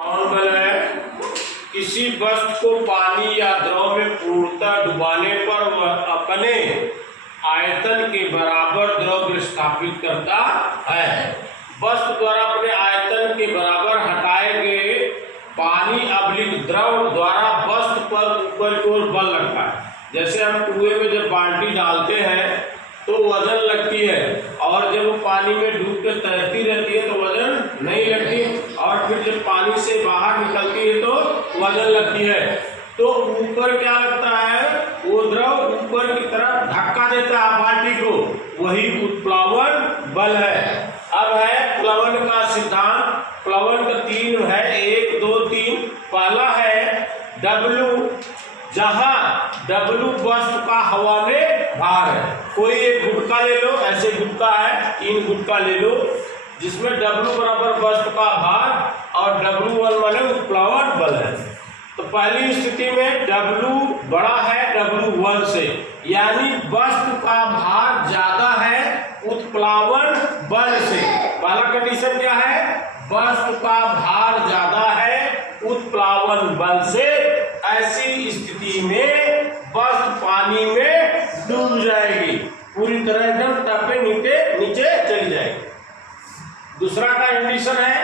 कौन बल है? किसी वस्तु को पानी या द्रव में पूर्णतः डुबाने पर वह अपने आयतन के बराबर द्रव विस्थापित करता है। वस्तु द्वारा अपने आयतन के बराबर हटाए गए पानी अवलिक द्रव द्वारा वस्तु पर ऊपर की ओर बल लगता है। जैसे हम कुएं में जब बाल्टी डालते हैं तो वजन लगती है, और जब वो पानी में डूब के तैरती रहती है तो वजन नहीं लगती, और फिर जब पानी से बाहर निकलती है तो वजन लगती है। तो ऊपर क्या लगता है? वो द्रव ऊपर की तरफ धक्का देता है बाल्टी को, वही उत्प्लावन बल है। अब है प्लवन का सिद्धांत। प्लवन का 3 है, 1 2 3। पहला है W, जहां W वस्तु का हवा में भार है। कोई एक गुटका ले लो, ऐसे गुटका है, 3 गुटका ले लो, जिसमें W बराबर वस्तु का भार और W1 माने उत्प्लावन बल है। तो पहली स्थिति में W बड़ा है W1 से, यानी वस्तु का भार ज्यादा है उत्प्लावन बल से। पहला कंडीशन क्या है? वस्तु का भार ज्यादा है उत्प्लावन बल से। ऐसी स्थिति में वस्तु पानी में डूब जाएगी, पूरी तरह एकदम तपे नीचे चली जाएगी। दूसरा कंडीशन है,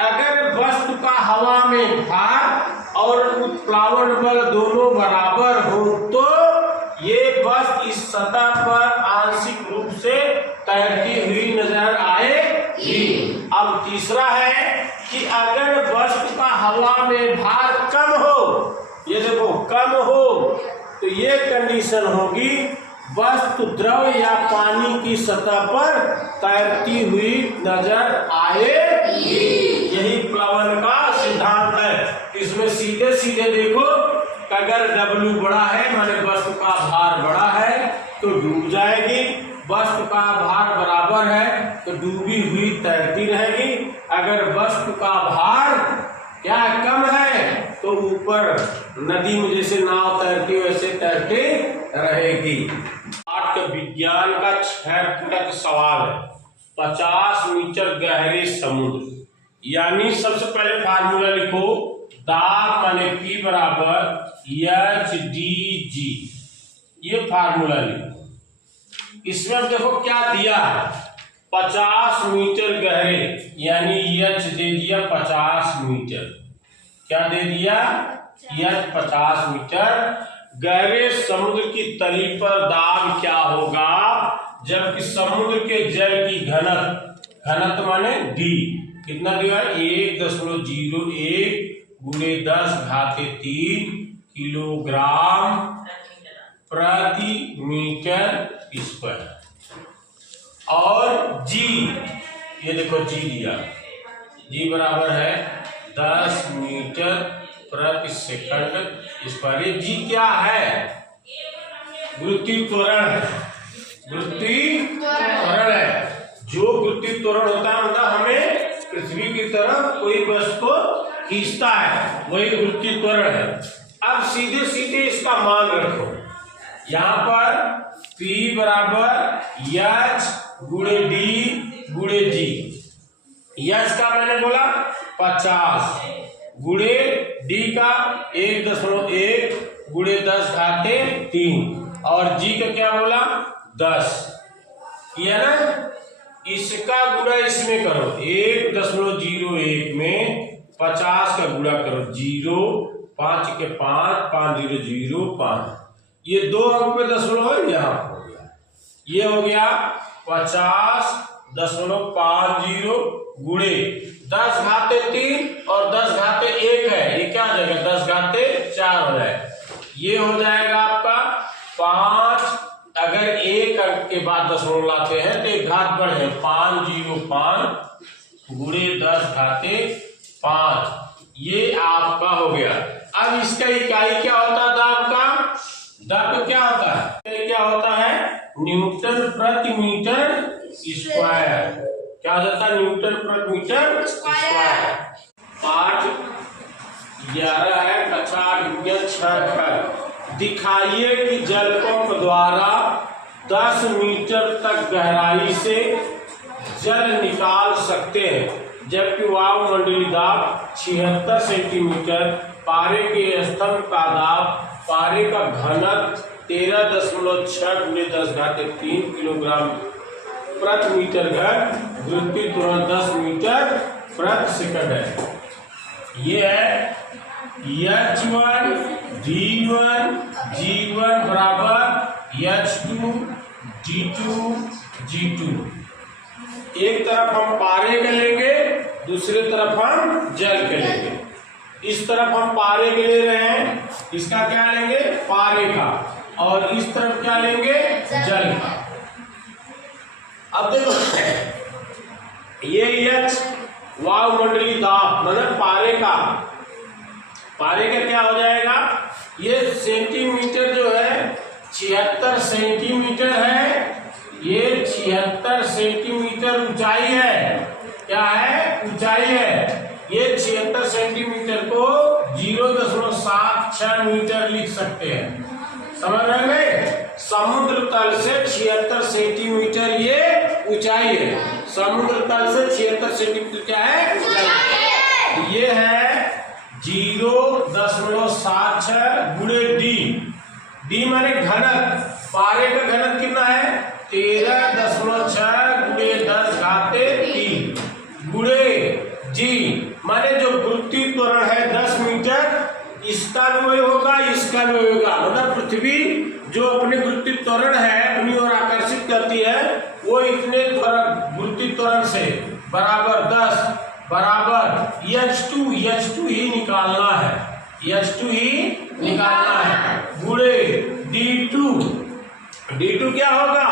अगर वस्तु का हवा में भार और उत्प्लावन बल दोनों बराबर हो तो ये वस्तु इस सतह पर आंशिक रूप से तैरती हुई नजर आएगी। अब तीसरा है कि अगर वस्तु का हवा में भार कम हो, ये देखो कम हो, तो ये कंडीशन होगी वस्तु द्रव या पानी की सतह पर तैरती हुई नजर आएगी। यही प्लवन का सिद्धांत है। इसमें सीधे सीधे देखो, अगर W बड़ा है माने वस्तु का भार बड़ा है तो डूब जाएगी, वस्तु का भार बराबर है तो डूबी हुई तैरती रहेगी। अगर वस्तु का भार क्या कम है तो ऊपर नदी में जैसे नाव तैरती वैसे तैरती रहेगी। आज का विज्ञान का 6 सवाल है। 50 मीटर गहरे समुद्र, यानी सबसे पहले फार्मूला लिखो, दाब माने P बराबर HDG, ये फार्मूला लिखो। इसमें अब देखो क्या दिया है, 50 मीटर गहरे, यानी H दे दिया 50 मीटर। क्या दे दिया? H 50 metre. गहरे समुद्र की तली पर दाब क्या होगा? जबकि समुद्र के जल की घनत्व माने D कितना दिया? 1.01 गुणे 10⁻³ किलोग्राम प्रति मीटर स्क्वायर। और G, ये देखो G दिया, G बराबर है 10 मीटर प्रति सेकंड स्क्वायर। ये G क्या है? गुरुत्वीय त्वरण है। गुरुत्वीय त्वरण है। जो गुरुत्वीय त्वरण होता है मतलब हमें पृथ्वी की तरफ कोई वस्तु को खींचता है, वही गुरुत्वीय त्वरण है। अब सीधे सीधे इसका मान रखो, यहाँ पर P बराबर H गुणे D गुणे G। H का मैंने बोला 50 गुणे D का 1.1 गुणे 10⁻³ और G का क्या बोला 10 किया ना। इसका गुणा इसमें करो, 1.01 में 50 का गुणा करो, 0 5 के 5 5 0 0 5, ये 2 अंक पे दशमलव यहाँ हो गया। ये हो गया 50.50 गुणे 10⁻³ और 10⁻1 है, ये क्या हो जाएगा 10⁻4 हो जाएगा। ये हो जाएगा आपका 5। अगर एक अंक के बाद दशमलव लाते हैं तो एक घात बढ़ जाए, 505 गुणे 10⁻5, ये आपका हो गया। अब इसका इकाई क्या होता है? दाब का दाब क्या होता है? क्या होता है? न्यूटन प्रति मीटर स्क्वायर। क्या हो जाता है? न्यूटन प्रति मीटर स्क्वायर। 8 11 है, कक्षा 6 दिखाइए कि जल पंप द्वारा 10 मीटर तक गहराई से जल निकाल सकते हैं जबकि वायुमंडलीय दाब 76 सेंटीमीटर, पारे के स्तंभ का दाब, पारे का घनत्व 13.6 × 10⁻³ किलोग्राम प्रति मीटर घन, गुरुत्वीय त्वरण 10 मीटर प्रति सेकंड है। ये है H1 D1 G1 बराबर H2 D2 G2। एक तरफ हम पारे के लेंगे, दूसरे तरफ हम जल के लेंगे। इस तरफ हम पारे के ले रहे हैं, इसका क्या लेंगे? पारे का। और इस तरफ क्या लेंगे? जल का। अब देखो ये H वायुमंडलीय दाब मतलब पारे का क्या हो जाएगा? ये सेंटीमीटर जो है 76 सेंटीमीटर है। ये 76 सेंटीमीटर ऊंचाई है। क्या है? ऊंचाई है। ये 76 सेंटीमीटर को 0.76 मीटर लिख सकते हैं। समझ रहे हैं? समुद्र तल से 76 सेंटीमीटर ये ऊंचाई है। समुद्र तल से 76 सेंटीमीटर क्या है? ऊंचाई। ये है 0.76 × D माने घनत्व। पारे का घनत्व कितना है? 13.6 × 10⁻³ × G माने जो गुरुत्वीय त्वरण है 10 मीटर, इसका भी वही होगा, इसका भी वही होगा। मतलब पृथ्वी जो अपने गुरुत्वीय त्वरण है अपनी ओर आकर्षित करती है, वो इतने गुरुत्वीय त्वरण से बराबर 10 बराबर H2 ही निकालना है। H2 ही निकालना है गुणे D2 क्या होगा?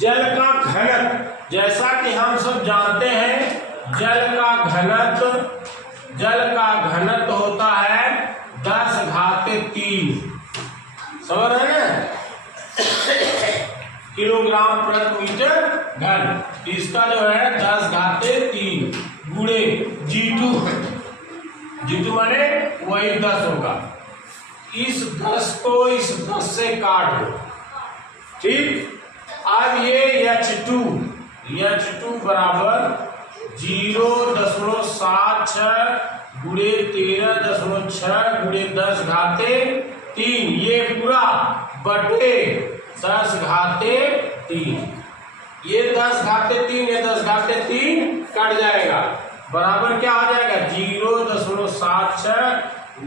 जल का घनत्व। जैसा कि हम सब जानते हैं जल का घनत्व होता है 10⁻³ समझ रहे हैं ना? किलोग्राम प्रति मीटर घन। इसका जो है 10⁻³ गुणे G2 माने वही 10 होगा। इस 10 को इस 10 से काट दो। ठीक। अब ये H2 बराबर 0.76 × 13.6 × 10⁻³ ये पूरा बटे 10⁻³। ये 10⁻³ ये 10⁻³ कट जाएगा, बराबर क्या हो जाएगा? 0.76 ×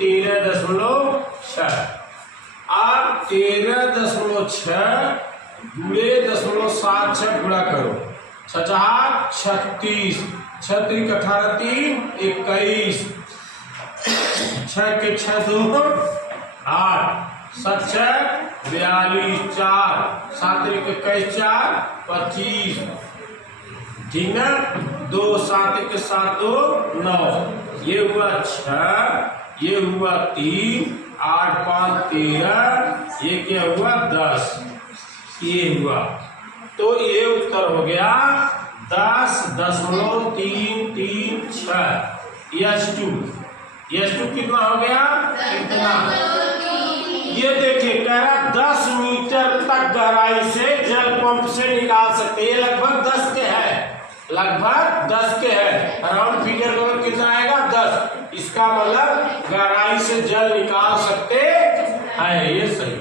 13.6। आप 13.6 × 0.76 गुणा करो। 36 36 18 3 21 6 के 6 2 8 7 42 4 7 21 4 25 ठीक ना। 2 7 के 7 2 9 ये हुआ 6 ये हुआ 3 8 5 13 ये क्या हुआ 10 ये हुआ। तो ये उत्तर हो गया 10.336। H2 कितना हो गया? कितना? ये देखिए कह रहा 10 मीटर तक गहराई से जल पंप से निकाल सकते। ये लगभग 10 के है, लगभग 10 के है। राउंड फिगर करो कितना आएगा? 10। इसका मतलब गहराई से जल निकाल सकते हैं। ये सही।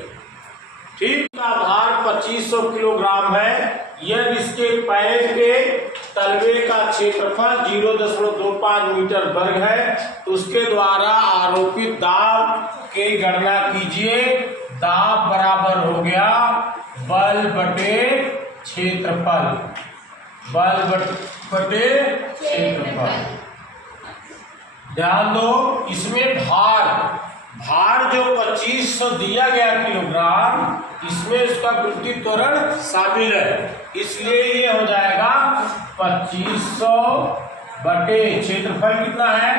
ठीक। का भार 2500 किलोग्राम है। यदि इसके पैर के तलवे का क्षेत्रफल 0.25 मीटर वर्ग है तो उसके द्वारा आरोपित दाब की गणना कीजिए। दाब बराबर हो गया बल बटे क्षेत्रफल। बल बटे क्षेत्रफल। ध्यान दो, इसमें भार जो 2500 दिया गया किलोग्राम, इसमें उसका गुरुत्वीय त्वरण शामिल है, इसलिए ये हो जाएगा 2500 बटे क्षेत्रफल कितना है?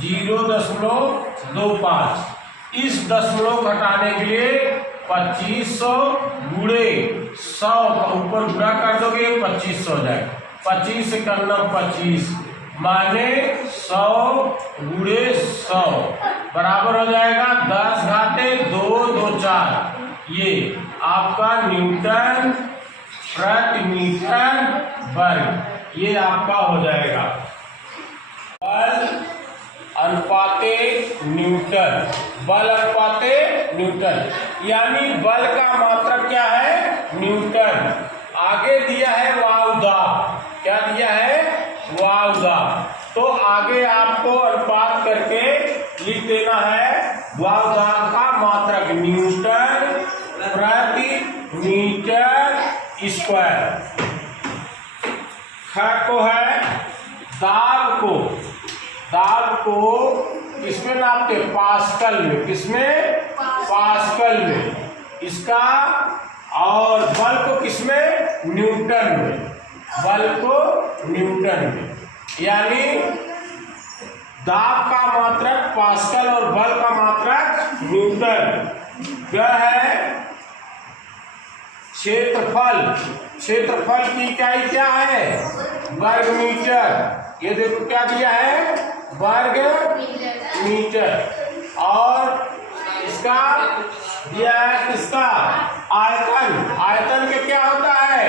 0.25। इस दशमलव घटाने के लिए 2500 गुणे 100 का ऊपर गुणा कर दोगे 2500 हो जाएगा। 25 से करना 25 माने 100 गुणे 100 बराबर हो जाएगा 10⁻²⁴। ये आपका न्यूटन प्रति मीटर वर्ग ये आपका हो जाएगा। बल अनुपाते न्यूटन, बल अनुपाते न्यूटन, यानी बल का मात्रक क्या है? न्यूटन। आगे दिया है वायु दाब, क्या दिया है? वायु दाब। तो आगे आपको अनुपात करके लिख देना है वायु दाब का मात्रक न्यूटन प्रति मीटर स्क्वायर। ख को है दाब को किसमें नापते? पास्कल में। किसमें? पास्कल में। इसका और बल को किसमें? न्यूटन में। बल को न्यूटन में, यानी दाब का मात्रक पास्कल और बल का मात्रक न्यूटन। यह है क्षेत्रफल की इकाई क्या है? वर्ग मीटर। ये देखो क्या दिया है? वर्ग मीटर। और इसका दिया है किसका? आयतन। आयतन के क्या होता है?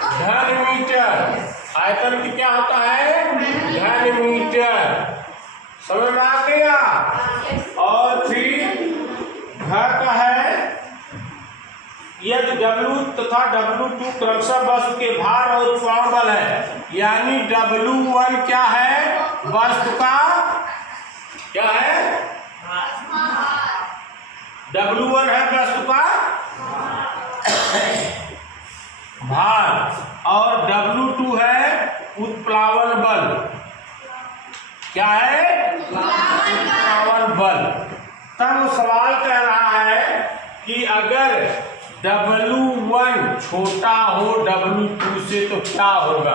घन मीटर। आयतन की क्या होता है? घन मीटर। समझ में आ गया? और फिर घ का है यदि W तथा W2 क्रमशः वस्तु के भार और उत्प्लावन बल है, यानी W1 क्या है? वस्तु का क्या है? W1 है वस्तु का भार, और W2 है उत्प्लावन बल। क्या है? उत्प्लावन बल। तब सवाल कह रहा है कि अगर W1 छोटा हो W2 से तो क्या होगा?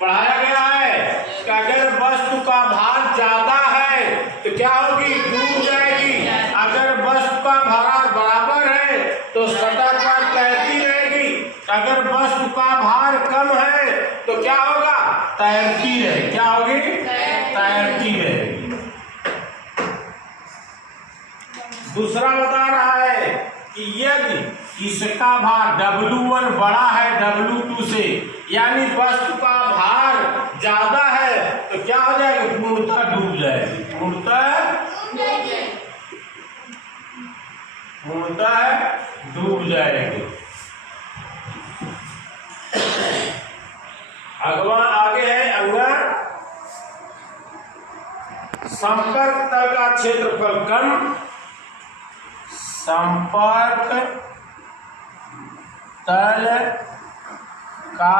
पढ़ाया गया है कि अगर वस्तु का भार ज्यादा है तो क्या होगी? डूब जाएगी। अगर वस्तु का भार बराबर है तो सतह पर तैरती रहेगी। अगर वस्तु का भार कम है तो क्या होगा? तैरती रहेगी। क्या होगी? तैरती रहेगी। दूसरा बता रहा है कि यदि इसका भार W1 बड़ा है W2 से, यानी वस्तु का भार ज्यादा है तो क्या हो जाएगी? पूर्णतः डूब जाएगी। पूर्णतः डूब जाएगी। आगे है अंगन। संपर्क तल का क्षेत्रफल कम, संपर्क तल का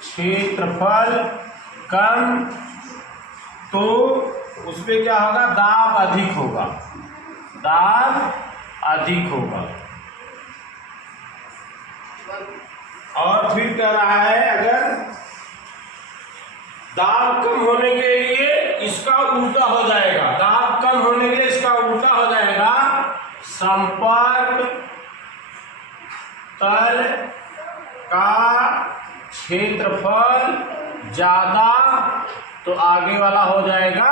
क्षेत्रफल कम तो उसपे क्या होगा? दाब अधिक होगा। दाब अधिक होगा। और फिर कह रहा है अगर दाब कम होने के लिए इसका उल्टा हो जाएगा। दाब कम होने के लिए इसका उल्टा हो जाएगा। संपर्क तल का क्षेत्रफल ज्यादा तो आगे वाला हो जाएगा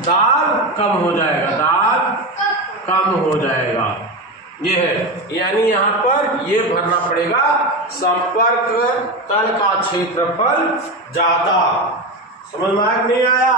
दाब कम हो जाएगा। दाब कम हो जाएगा। ये है, यानी यहाँ पर ये भरना पड़ेगा संपर्क तल का क्षेत्रफल ज्यादा। समझ में नहीं आया?